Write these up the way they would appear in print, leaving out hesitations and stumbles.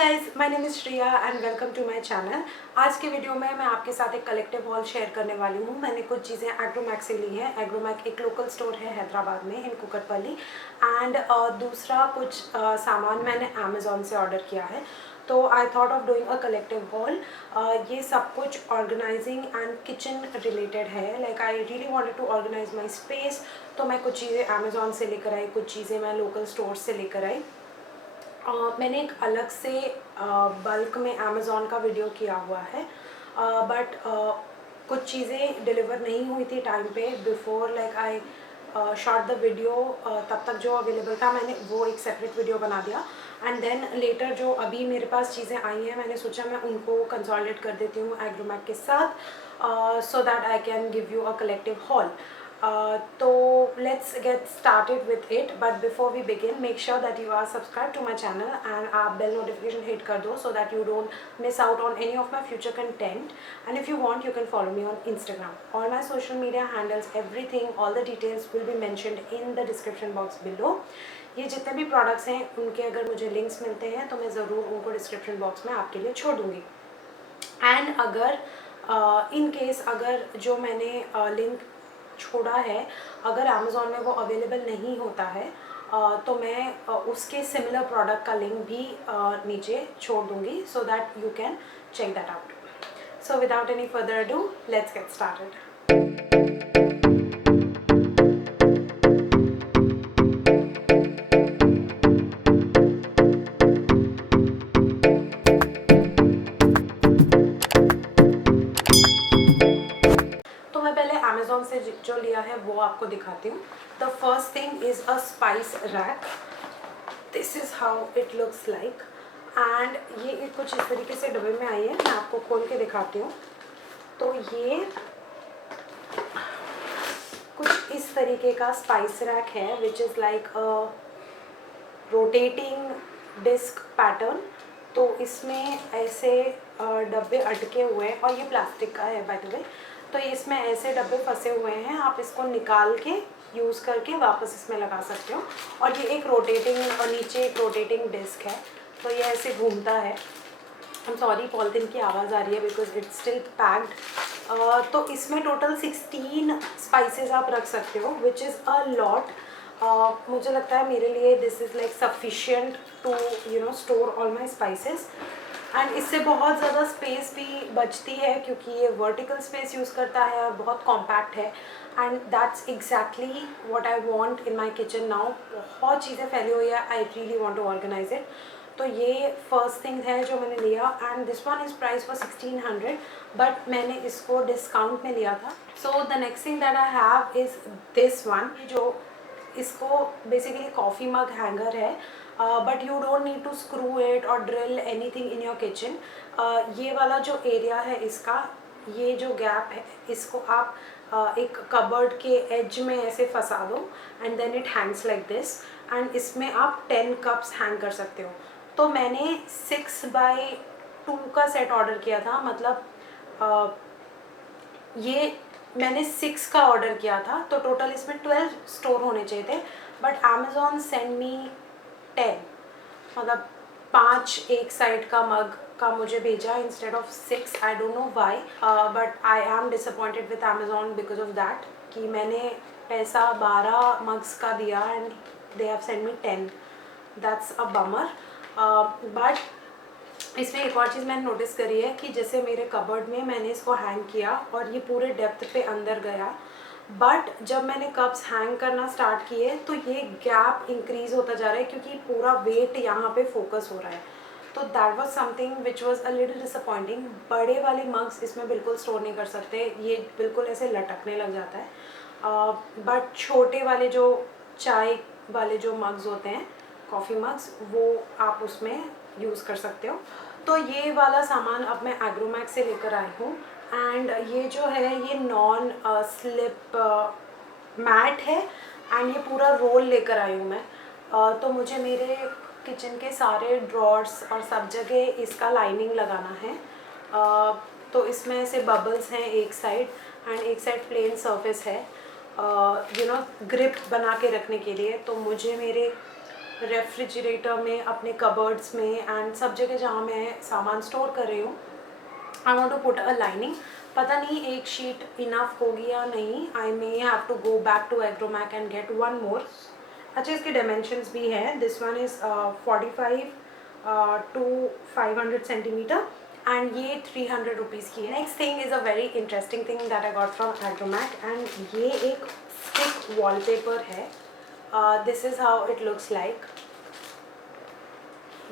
Guys, my name is Shriya and welcome to my channel. आज के video में मैं आपके साथ एक कलेक्टिव हॉल शेयर करने वाली हूँ। मैंने कुछ चीज़ें एग्रोमैक से ली हैं। एग्रोमैक एक लोकल स्टोर है हैदराबाद में, इन कुकटपल्ली। एंड दूसरा कुछ सामान मैंने अमेज़ॉन से ऑर्डर किया है। तो I thought of doing a collective haul. ये सब कुछ ऑर्गेनाइजिंग एंड किचन रिलेटेड है। Like I really wanted to organise my space. तो मैं कुछ चीज़ें अमेज़ॉन से लेकर आई, कुछ चीज़ें मैं लोकल स्टोर से लेकर आई। मैंने एक अलग से बल्क में अमेज़ॉन का वीडियो किया हुआ है, बट कुछ चीज़ें डिलीवर नहीं हुई थी टाइम पे before like I shot the video. तब तक जो अवेलेबल था मैंने वो एक सेपरेट वीडियो बना दिया। एंड देन लेटर जो अभी मेरे पास चीज़ें आई हैं, मैंने सोचा मैं उनको कंसोलिडेट कर देती हूँ एग्रोमैक के साथ, so that I can give you a collective hall. So let's get started with it, but before we begin make sure that you are subscribed to my channel and आप bell notification hit कर दो so that you don't miss out on any of my future content. And if you want you can follow me on Instagram. All my social media handles, everything, all the details will be mentioned in the description box below. ये जितने भी products हैं उनके अगर मुझे links मिलते हैं तो मैं ज़रूर उनको description box में आपके लिए छोड़ दूँगी। एंड अगर इन केस अगर जो मैंने लिंक छोड़ा है, अगर अमेज़ॉन में वो अवेलेबल नहीं होता है, तो मैं उसके सिमिलर प्रोडक्ट का लिंक भी नीचे छोड़ दूँगी so that you can check that out. So without any further ado let's get started. तो मैं पहले अमेज़ॉन से जो लिया है वो आपको दिखाती हूँ। The first thing is a spice rack. This is how it looks like. And ये कुछ इस तरीके से डब्बे में आई है। मैं आपको खोल के दिखाती हूँ। तो ये कुछ इस तरीके का स्पाइस रैक है which is like a rotating disc pattern. तो इसमें ऐसे डब्बे अटके हुए हैं और ये प्लास्टिक का है बाय द वे। तो इसमें ऐसे डब्बे फंसे हुए हैं, आप इसको निकाल के यूज़ करके वापस इसमें लगा सकते हो। और ये एक रोटेटिंग और नीचे एक रोटेटिंग डिस्क है, तो ये ऐसे घूमता है। आई एम सॉरी पॉलिथीन की आवाज़ आ रही है बिकॉज इट्स स्टिल पैक्ड। तो इसमें टोटल 16 स्पाइसेस आप रख सकते हो विच इज़ अ लॉट। मुझे लगता है मेरे लिए this is like sufficient to store all my spices. And इससे बहुत ज़्यादा स्पेस भी बचती है क्योंकि ये वर्टिकल स्पेस यूज़ करता है और बहुत कॉम्पैक्ट है। And that's exactly what I want in my kitchen now. बहुत चीज़ें फैली हुई है, I really want to organise it. तो ये फर्स्ट थिंग है जो मैंने लिया। And this one is price for 1600, but मैंने इसको डिस्काउंट में लिया था। So the next thing that I have is this one, जो इसको बेसिकली कॉफ़ी मग हैंगर है, but you don't need to screw it और drill anything in your kitchen. ये वाला जो एरिया है इसका, ये जो गैप है, इसको आप एक कबर्ड के एज में ऐसे फंसा दो and then it hangs like this. And इसमें आप 10 कप्स हैंग कर सकते हो। तो मैंने 6x2 का सेट ऑर्डर किया था, मतलब ये मैंने 6 का ऑर्डर किया था, तो टोटल इसमें 12 स्टोर होने चाहिए थे, बट अमेज़ॉन सेंड मी 10, मतलब 5 एक साइड का मग का मुझे भेजा instead of 6। I don't know why, but I am disappointed with Amazon because of that कि मैंने पैसा 12 मग्स का दिया and they have send me 10। That's a bummer. But इसमें एक और चीज़ मैंने नोटिस करी है कि जैसे मेरे कबर्ड में मैंने इसको हैंग किया और ये पूरे डेप्थ पे अंदर गया, बट जब मैंने कप्स हैंग करना स्टार्ट किए तो ये गैप इंक्रीज़ होता जा रहा है क्योंकि पूरा वेट यहाँ पे फोकस हो रहा है। तो that was something which was a little disappointing. बड़े वाले मग्स इसमें बिल्कुल स्टोर नहीं कर सकते, ये बिल्कुल ऐसे लटकने लग जाता है। बट छोटे वाले जो चाय वाले जो मग्स होते हैं, कॉफ़ी मग्स, वो आप उसमें यूज़ कर सकते हो। तो ये वाला सामान अब मैं एग्रोमैक से लेकर आई हूँ। एंड ये जो है ये नॉन स्लिप मैट है एंड ये पूरा रोल लेकर आई हूँ मैं। तो मुझे मेरे किचन के सारे ड्रॉर्स और सब जगह इसका लाइनिंग लगाना है। तो इसमें ऐसे बबल्स हैं एक साइड एंड एक साइड प्लेन सरफेस है, ग्रिप बना के रखने के लिए। तो मुझे मेरे रेफ्रिजरेटर में, अपने कबर्ड्स में एंड सब जगह जहाँ मैं सामान स्टोर कर रही हूँ, I want to put a lining. पता नहीं एक शीट इनफ होगी या नहीं. I may have to go back to Agromac and get one more. अच्छा, इसके डायमेंशंस भी हैं. This one is 45 to 500 centimetre and ये 300 रुपीज़ की है. Next thing is a very interesting thing that I got from Agromac and ये एक stick wallpaper है. This is how it looks like.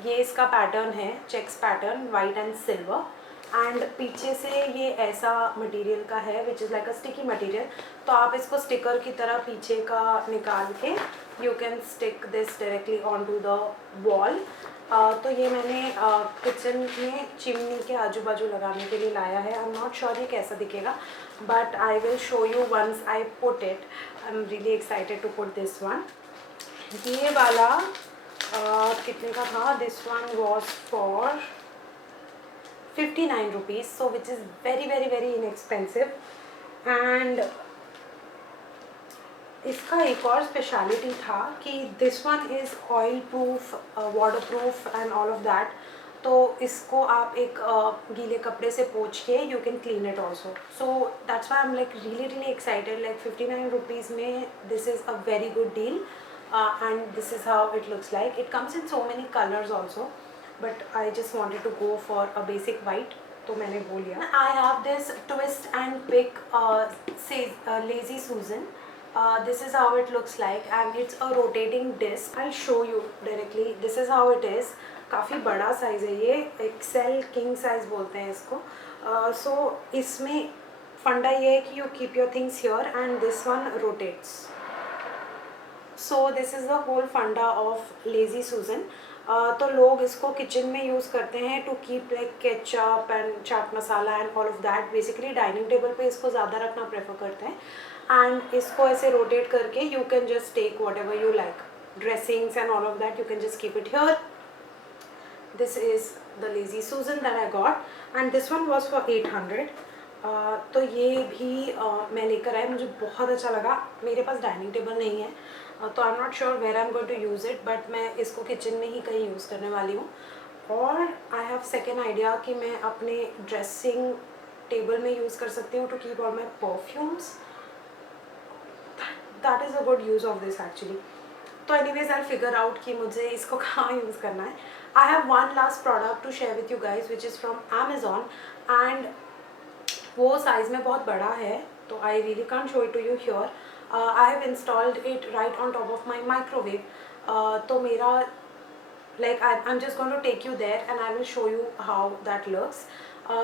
ये इसका पैटर्न है, checks pattern, white and silver. And पीछे से ये ऐसा मटेरियल का है which is like a sticky material. तो आप इसको स्टिकर की तरह पीछे का निकाल के you can stick this directly on to the wall. तो ये मैंने किचन में चिमनी के आजू बाजू लगाने के लिए लाया है. आई एम नॉट श्योर ये कैसा दिखेगा, but I will show you once I put it. I am really excited to put this one. ये वाला कितने का था? This one was for 59 rupees, so which is very very very inexpensive. And इसका एक और स्पेशलिटी था कि this one is oil proof, water proof and all of that. तो इसको आप एक गीले कपड़े से पोंछ के you can clean it also. So that's why I am like really excited. Like 59 rupees में this is a very good deal. And this is how it looks like. It comes in so many colors also, but I just wanted to go for a basic white, तो मैंने वो लिया. I have this twist and pick says Lazy Susan. This is how it looks like and it's a rotating disc. I'll show you directly. This is how it is. काफ़ी बड़ा size है ये, Excel king size बोलते हैं इसको. So इसमें फंडा ये है कि you keep your things here and this one rotates. So this is the whole funda of Lazy Susan. तो लोग इसको किचन में यूज़ करते हैं to keep like ketchup and chaat masala and all of that. Basically dining table पे इसको ज़्यादा रखना प्रेफर करते हैं. एंड इसको ऐसे रोटेट करके you can just take whatever you like, dressings and all of that, you can just keep it here. This is the Lazy Susan that I got and this one was for 800. तो ये भी मैं लेकर आई, मुझे बहुत अच्छा लगा. मेरे पास डाइनिंग टेबल नहीं है तो I am not sure where I am going to use it, but मैं इसको किचन में ही कहीं यूज़ करने वाली हूँ. और आई हैव सेकेंड आइडिया कि मैं अपने ड्रेसिंग टेबल में यूज़ कर सकती हूँ to keep all my perfumes. That is a good use of this actually. तो एनीवेज आई फिगर आउट कि मुझे इसको कहाँ यूज़ करना है. I have one last product to share with you guys which is from Amazon and वो size में बहुत बड़ा है तो I really can't show it to you here. I have installed it right on top of my microwave. तो मेरा like I'm just going to take you there and I will show you how that looks.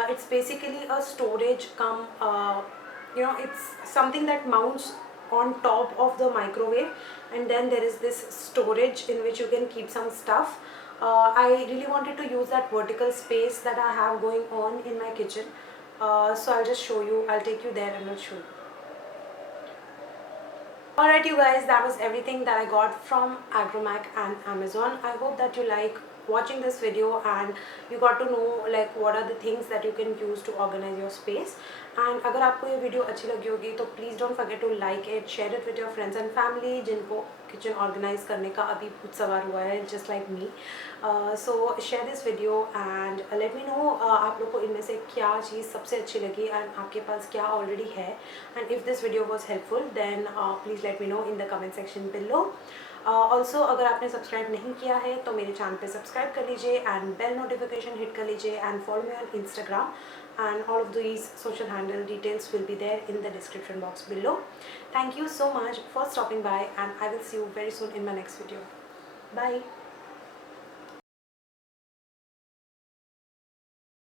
It's basically a storage come it's something that mounts on top of the microwave and then there is this storage in which you can keep some stuff. I really wanted to use that vertical space that I have going on in my kitchen. So I'll just show you, I'll take you there and I'll show you. Alright you guys, that was everything that I got from Agromac and Amazon. I hope that you like watching this video and you got to know like what are the things that you can use to organize your space. And अगर आपको ये video अच्छी लगी होगी तो please don't forget to like it, share it with your friends and family जिनको kitchen organize करने का अभी भूत सवार हुआ है just like me. So share this video and let me know आप लोग को इनमें से क्या चीज़ सबसे अच्छी लगी एंड आपके पास क्या ऑलरेडी है. And if this video was helpful then please let me know in the comment section below. Also अगर आपने सब्सक्राइब नहीं किया है तो मेरे चैनल पे सब्सक्राइब कर लीजिए एंड बेल नोटिफिकेशन हिट कर लीजिए and follow me on Instagram. And all of these social handle details will be there in the description box below. Thank you so much for stopping by and I will see you very soon in my next video. Bye.